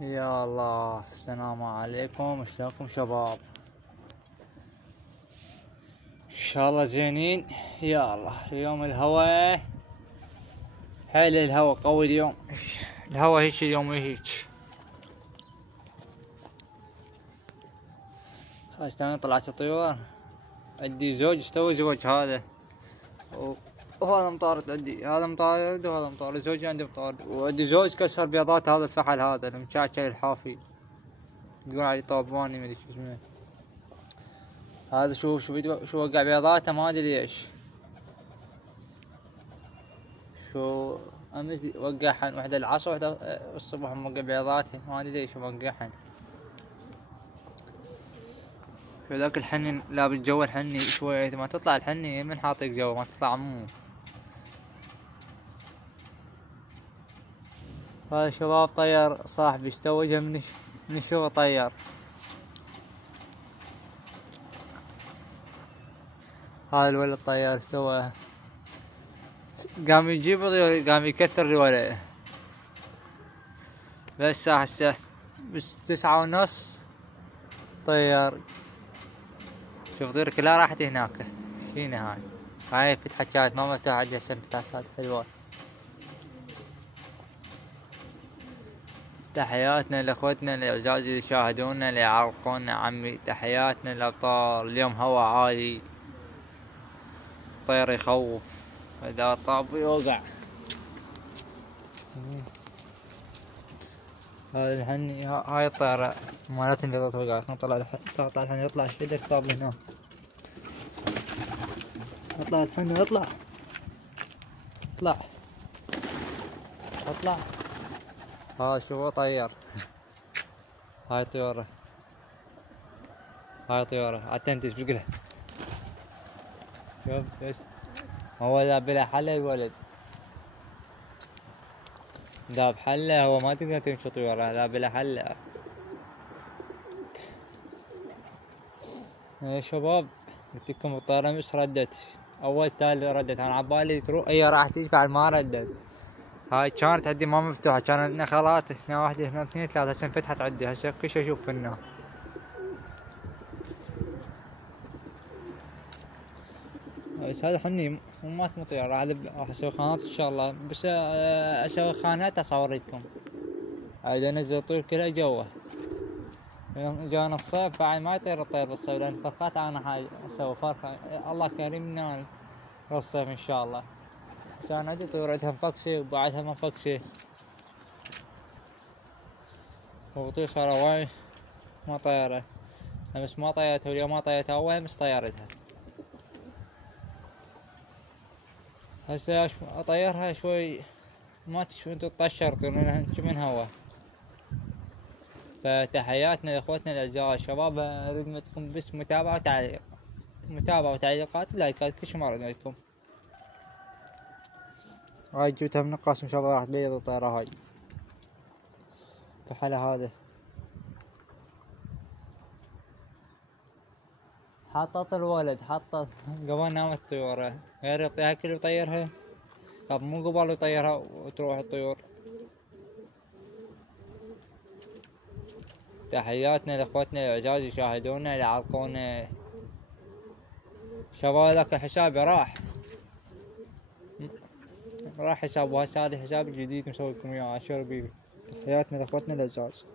يا الله، السلام عليكم، شلونكم شباب؟ ان شاء الله زينين. يا الله، اليوم الهواء حيل، الهواء قوي اليوم. الهواء هيك اليوم هيك. هسه طلعت الطيور، عندي زوج استوى زوج هذا وهذا مطارد، عندي هذا مطارد وهذا مطارد، زوجي عندي مطارد، وعندي زوج كسر بيضات هذا الفحل هذا المشعشع الحافي، تقول علي طوباني مدري شو اسمه هذا. شو وقع بيضاته ما ادري ليش. شو امس وقعهن وحده العصر وحده الصبح موقع بيضاتهن ما ادري ليش موقعهن. شو ذاك الحني لابس جو الحني شوية، ما تطلع الحني من حاطك جو ما تطلع عمو. هذا شباب طير صاحبي استوجه من الشغل طير. هذا الولد طيار استوى، قام يجيب قام يكثر الولد. بس هسه بس 9:30 طيار. شوف طيور كلها راحت هناك. فينا هاي فتحة كانت ما مفتوحة، عندي هسه فتحات حلوة. تحياتنا لاخوتنا الاعزاز اللي يشاهدونا اللي يعرقونا عمي، تحياتنا للابطال. اليوم هوا عالي، الطير يخوف، اذا طاب يوقع. هذا الحني، هاي الطيرة مالتنا اللي توقعت. طلع الحني، يطلع شيلك طاب هنا، اطلع الحني، اطلع اطلع اطلع. ها شوفوا طير. هاي طيورة، هاي طيورة عتنتش بقلها. شوف بس هو ذاب له حله الولد، ذاب حله. هو ما تقدر تمشي طيورة، ذاب له حله. يا شباب قلت لكم الطيارة مش ردت، اول تالي ردت. انا عبالي تروح هي راح تيجي بعد ما ردت. هاي كانت عندي ما مفتوحة، كان عندنا خلاط هنا واحدة هنا اثنين ثلاثة، هسه انفتحت عندي. هسه كل شي اشوف فينا. بس هذا حني مو طيارة، راح اسوي خانات ان شاء الله. بس اسوي خانات اصور لكم. اذا انزل الطيور كلها جوا. جانا الصيف بعد ما يطير الطير بالصيف، لان فرخات انا اسوي فرخة. الله كريمنا بالصيف ان شاء الله. بس انا عندي طيور عندها مفكسة وبعدها ما مفكسة، وطيور صاروا وايد ما طيارة. امس ما طيرتها واليوم ما طيرتها، اول امس طيرتها. هسه اطيرها شوي ما تطشر لانها من هوا. فتحياتنا لاخوتنا الاعزاء الشباب. اريد منكم بس متابعة وتعليقات ولايكات، كل شي ما اريد منكم. هاي جبتها من القاسم ان شاء الله راح تبيض الطيارة. هاي فحلة هذا حطت الولد، حطت قبل نامت الطيورة، غير يعطيها كل يطيرها. طب مو قبل يطيرها وتروح الطيور. تحياتنا لاخوتنا الاعزاز يشاهدونا اللي يعلقونا. شباب ذاك حسابي راح حساب، وهسه هذا حساب جديد مسوي لكم اياه. عشر بيه. تحياتنا لاخوتنا الاعزاز.